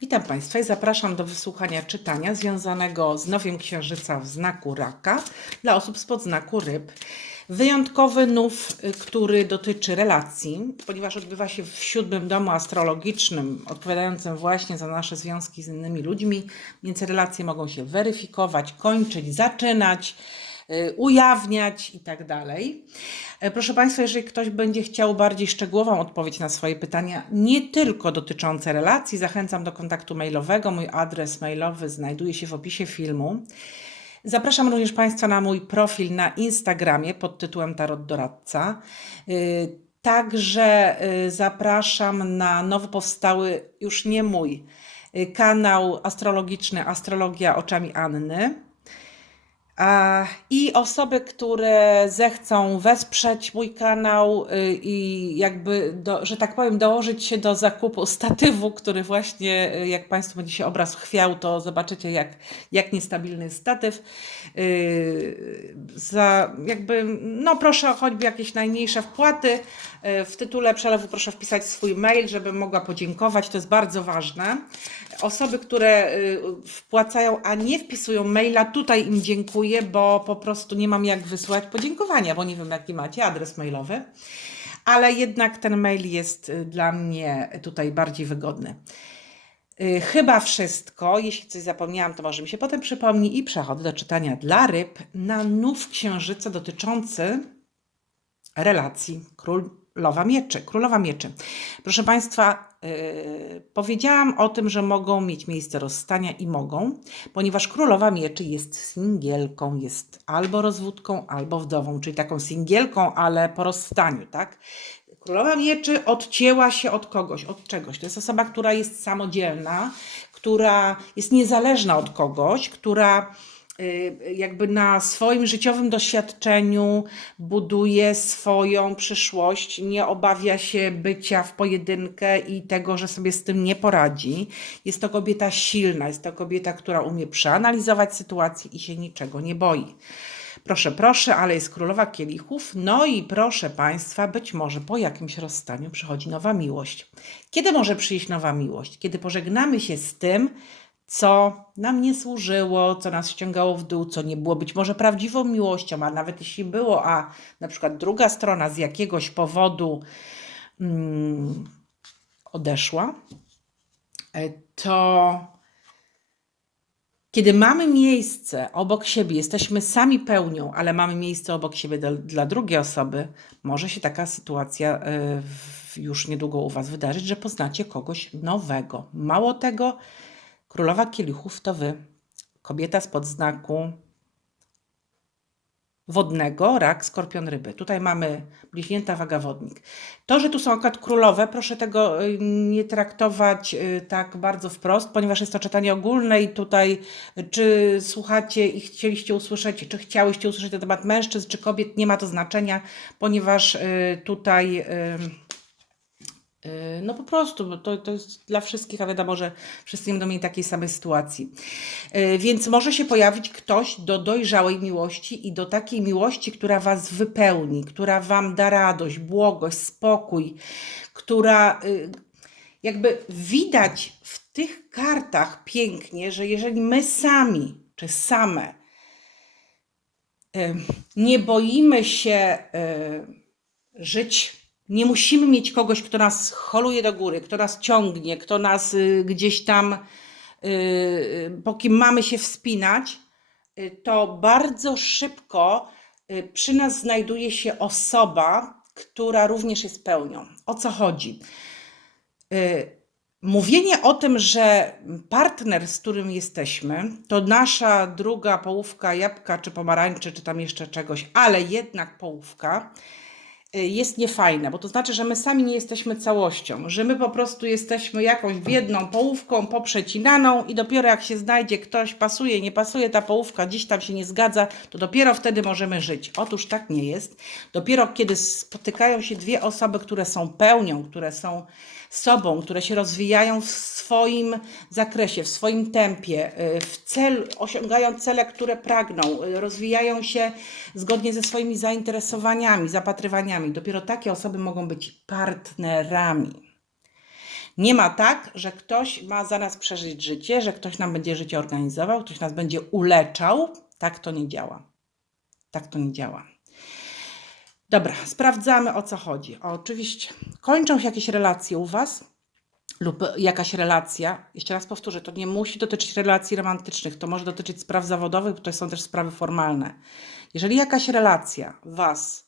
Witam Państwa i zapraszam do wysłuchania czytania związanego z nowiem księżyca w znaku raka dla osób spod znaku ryb. Wyjątkowy nów, y, który dotyczy relacji, ponieważ odbywa się w siódmym domu astrologicznym, odpowiadającym właśnie za nasze związki z innymi ludźmi, więc relacje mogą się weryfikować, kończyć, zaczynać ujawniać i tak dalej. E, Proszę Państwa, jeżeli ktoś będzie chciał bardziej szczegółową odpowiedź na swoje pytania, nie tylko dotyczące relacji, zachęcam do kontaktu mailowego. Mój adres mailowy znajduje się w opisie filmu. Zapraszam również Państwa na mój profil na Instagramie pod tytułem Tarot Doradca. Y, Także y, zapraszam na nowo powstały, już nie mój, y, kanał astrologiczny Astrologia oczami Anny. A, I osoby, które zechcą wesprzeć mój kanał y, i jakby, do, że tak powiem, dołożyć się do zakupu statywu, który właśnie, y, jak Państwu będzie się obraz chwiał, to zobaczycie, jak, jak niestabilny jest statyw. Y, Za jakby, no proszę o choćby jakieś najmniejsze wpłaty. W tytule przelewu proszę wpisać swój mail, żebym mogła podziękować. To jest bardzo ważne. Osoby, które wpłacają, a nie wpisują maila, tutaj im dziękuję, bo po prostu nie mam jak wysłać podziękowania, bo nie wiem jaki macie adres mailowy. Ale jednak ten mail jest y, dla mnie tutaj bardziej wygodny. Y, Chyba wszystko. Jeśli coś zapomniałam, to może mi się potem przypomni i przechodzę do czytania dla ryb na nów księżyca dotyczący relacji królowa mieczy. Królowa mieczy. Proszę Państwa, yy, powiedziałam o tym, że mogą mieć miejsce rozstania i mogą, ponieważ królowa mieczy jest singielką, jest albo rozwódką, albo wdową, czyli taką singielką, ale po rozstaniu, tak? Królowa mieczy odcięła się od kogoś, od czegoś. To jest osoba, która jest samodzielna, która jest niezależna od kogoś, która jakby na swoim życiowym doświadczeniu buduje swoją przyszłość, nie obawia się bycia w pojedynkę i tego, że sobie z tym nie poradzi. Jest to kobieta silna, jest to kobieta, która umie przeanalizować sytuację i się niczego nie boi. Proszę, proszę, ale jest królowa kielichów. No i proszę Państwa, być może po jakimś rozstaniu przychodzi nowa miłość. Kiedy może przyjść nowa miłość? Kiedy pożegnamy się z tym, co nam nie służyło, co nas ściągało w dół, co nie było być może prawdziwą miłością, a nawet jeśli było, a na przykład druga strona z jakiegoś powodu mm, odeszła, e, to kiedy mamy miejsce obok siebie, jesteśmy sami pełnią, ale mamy miejsce obok siebie dla, dla drugiej osoby, może się taka sytuacja y, już niedługo u Was wydarzyć, że poznacie kogoś nowego. Mało tego, królowa kielichów to Wy, kobieta spod znaku wodnego, rak, skorpion, ryby. Tutaj mamy bliźnięta, waga, wodnik. To, że tu są akurat królowe, proszę tego y, nie traktować y, tak bardzo wprost, ponieważ jest to czytanie ogólne i tutaj y, czy słuchacie i chcieliście usłyszeć, czy chciałyście usłyszeć na temat mężczyzn, czy kobiet, nie ma to znaczenia, ponieważ tutaj... y, y, No po prostu, bo to, to jest dla wszystkich, a wiadomo, że wszyscy nie będą mieli takiej samej sytuacji. Y, Więc może się pojawić ktoś do dojrzałej miłości i do takiej miłości, która Was wypełni, która Wam da radość, błogość, spokój, która y, jakby widać w tych kartach pięknie, że jeżeli my sami czy same nie boimy się żyć, nie musimy mieć kogoś, kto nas holuje do góry, kto nas ciągnie, kto nas y, gdzieś tam, y, y, po kim mamy się wspinać, to bardzo szybko przy nas znajduje się osoba, która również jest pełnią. O co chodzi? Mówienie o tym, że partner, z którym jesteśmy, to nasza druga połówka jabłka, czy pomarańczy, czy tam jeszcze czegoś, ale jednak połówka, jest niefajne, bo to znaczy, że my sami nie jesteśmy całością, że my po prostu jesteśmy jakąś biedną połówką poprzecinaną i dopiero jak się znajdzie ktoś, pasuje, nie pasuje ta połówka, gdzieś tam się nie zgadza, to dopiero wtedy możemy żyć. Otóż tak nie jest. Dopiero kiedy spotykają się dwie osoby, które są pełnią, które są sobą, które się rozwijają w swoim zakresie, w swoim tempie, y, w cel, osiągają cele, które pragną, y, rozwijają się zgodnie ze swoimi zainteresowaniami, zapatrywaniami. Dopiero takie osoby mogą być partnerami. Nie ma tak, że ktoś ma za nas przeżyć życie, że ktoś nam będzie życie organizował, ktoś nas będzie uleczał. Tak to nie działa. Tak to nie działa. Dobra, sprawdzamy o co chodzi. Oczywiście, kończą się jakieś relacje u Was lub jakaś relacja. Jeszcze raz powtórzę, to nie musi dotyczyć relacji romantycznych, to może dotyczyć spraw zawodowych, bo to są też sprawy formalne. Jeżeli jakaś relacja Was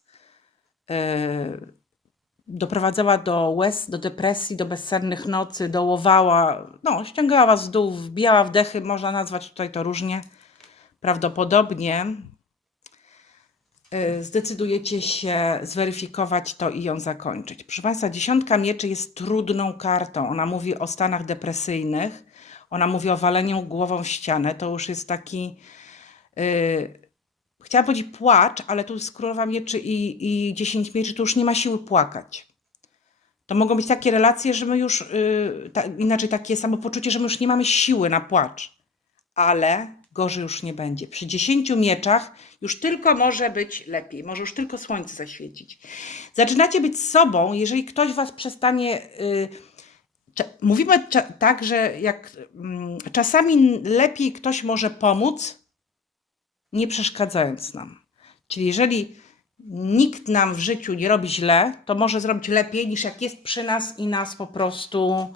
doprowadzała do łez, do depresji, do bezsennych nocy, dołowała, no, ściągała Was w dół, wbijała w dechy, można nazwać tutaj to różnie, prawdopodobnie y, zdecydujecie się zweryfikować to i ją zakończyć. Proszę Państwa, dziesiątka mieczy jest trudną kartą. Ona mówi o stanach depresyjnych, ona mówi o waleniu głową w ścianę. To już jest taki, yy, chciałam powiedzieć płacz, ale tu jest królowa mieczy i, i dziesięć mieczy, tu już nie ma siły płakać. To mogą być takie relacje, że my już, yy, ta, inaczej takie samopoczucie, że my już nie mamy siły na płacz. Ale gorzej już nie będzie. Przy dziesięciu mieczach już tylko może być lepiej, może już tylko słońce zaświecić. Zaczynacie być sobą, jeżeli ktoś was przestanie. Yy, mówimy tak, że jak mm, czasami lepiej ktoś może pomóc, nie przeszkadzając nam. Czyli jeżeli nikt nam w życiu nie robi źle, to może zrobić lepiej niż jak jest przy nas i nas po prostu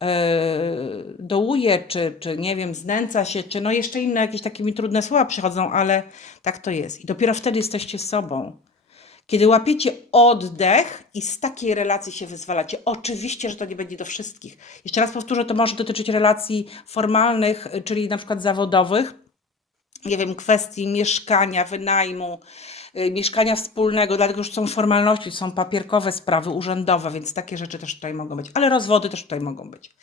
yy, dołuje, czy, czy nie wiem, znęca się, czy no jeszcze inne jakieś takie mi trudne słowa przychodzą, ale tak to jest. I dopiero wtedy jesteście sobą. Kiedy łapiecie oddech i z takiej relacji się wyzwalacie. Oczywiście, że to nie będzie do wszystkich. Jeszcze raz powtórzę, to może dotyczyć relacji formalnych, czyli na przykład zawodowych, nie wiem, kwestii mieszkania, wynajmu, y, mieszkania wspólnego, dlatego że są formalności, są papierkowe sprawy, urzędowe, więc takie rzeczy też tutaj mogą być, ale rozwody też tutaj mogą być.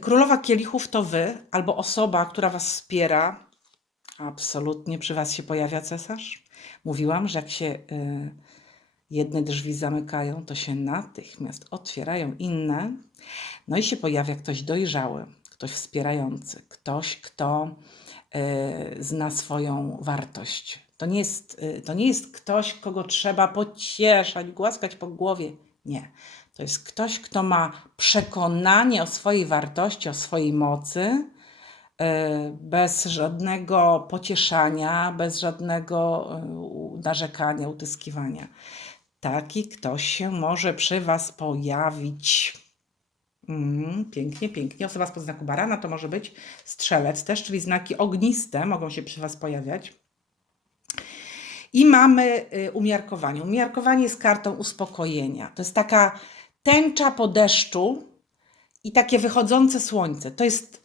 Królowa kielichów to wy, albo osoba, która was wspiera. Absolutnie przy was się pojawia cesarz. Mówiłam, że jak się y, jedne drzwi zamykają, to się natychmiast otwierają inne. No i się pojawia ktoś dojrzały, ktoś wspierający, ktoś, kto zna swoją wartość. To nie, jest, y, to nie jest ktoś, kogo trzeba pocieszać, głaskać po głowie. Nie. To jest ktoś, kto ma przekonanie o swojej wartości, o swojej mocy, y, bez żadnego pocieszania, bez żadnego narzekania, utyskiwania. Taki ktoś się może przy Was pojawić. Mm, pięknie, pięknie. Osoba spod znaku barana to może być strzelec też, czyli znaki ogniste mogą się przy Was pojawiać. I mamy y, umiarkowanie. Umiarkowanie jest kartą uspokojenia. To jest taka tęcza po deszczu i takie wychodzące słońce. To jest.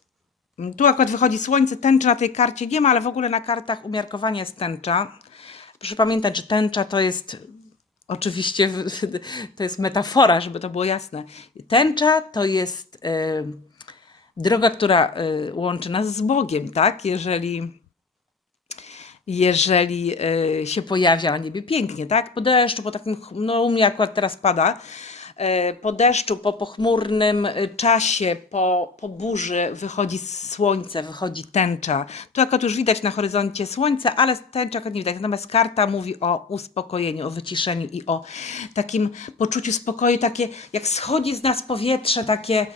Tu akurat wychodzi słońce, tęczy na tej karcie nie ma, ale w ogóle na kartach umiarkowania jest tęcza. Proszę pamiętać, że tęcza to jest oczywiście to jest metafora, żeby to było jasne. Tęcza to jest y, droga, która y, łączy nas z Bogiem, tak? Jeżeli jeżeli y, się pojawia na niebie pięknie, tak? Po deszczu, po takim, no u mnie akurat teraz pada, po deszczu, po pochmurnym y, czasie, po, po burzy wychodzi słońce, wychodzi tęcza. Tu akurat już widać na horyzoncie słońce, ale tęcza akurat nie widać. Natomiast karta mówi o uspokojeniu, o wyciszeniu i o takim poczuciu spokoju, takie jak schodzi z nas powietrze, takie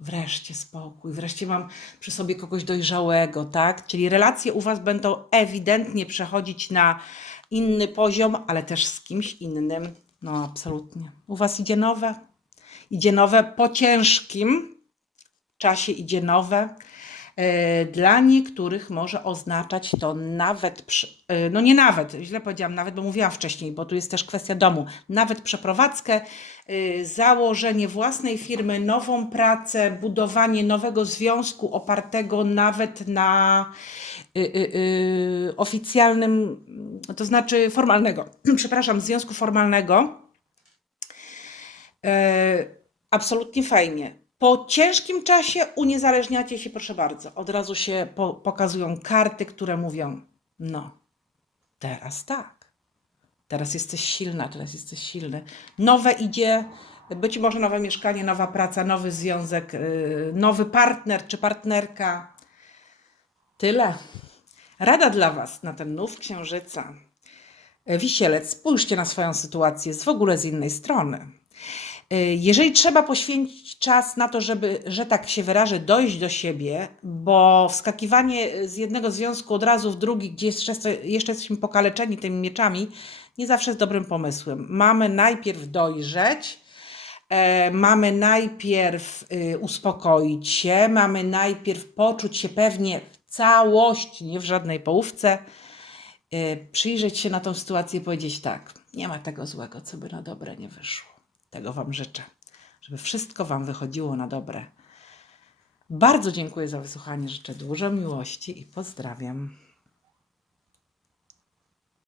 Wreszcie spokój, wreszcie mam przy sobie kogoś dojrzałego, tak? Czyli relacje u Was będą ewidentnie przechodzić na inny poziom, ale też z kimś innym. No, absolutnie. U Was idzie nowe. Idzie nowe po ciężkim czasie, idzie nowe. E, Dla niektórych może oznaczać to nawet, e, no nie nawet, źle powiedziałam nawet, bo mówiłam wcześniej, bo tu jest też kwestia domu, nawet przeprowadzkę, e, założenie własnej firmy, nową pracę, budowanie nowego związku opartego nawet na oficjalnym, to znaczy formalnego, przepraszam, związku formalnego. Absolutnie fajnie. Po ciężkim czasie uniezależniacie się, proszę bardzo. Od razu się po, pokazują karty, które mówią: No, teraz tak. Teraz jesteś silna, teraz jesteś silny. Nowe idzie, być może nowe mieszkanie, nowa praca, nowy związek, yy, nowy partner czy partnerka. Tyle. Rada dla Was na ten nów księżyca. Wisielec, spójrzcie na swoją sytuację z w ogóle z innej strony. Y, Jeżeli trzeba poświęcić czas na to, żeby, że tak się wyrażę, dojść do siebie, bo wskakiwanie z jednego związku od razu w drugi, gdzie jeszcze, jeszcze jesteśmy pokaleczeni tymi mieczami, nie zawsze jest dobrym pomysłem. Mamy najpierw dojrzeć, e, mamy najpierw y, uspokoić się, mamy najpierw poczuć się pewnie w całości, nie w żadnej połówce, y, przyjrzeć się na tą sytuację i powiedzieć tak, nie ma tego złego, co by na dobre nie wyszło. Tego Wam życzę, żeby wszystko Wam wychodziło na dobre. Bardzo dziękuję za wysłuchanie, życzę dużo miłości i pozdrawiam.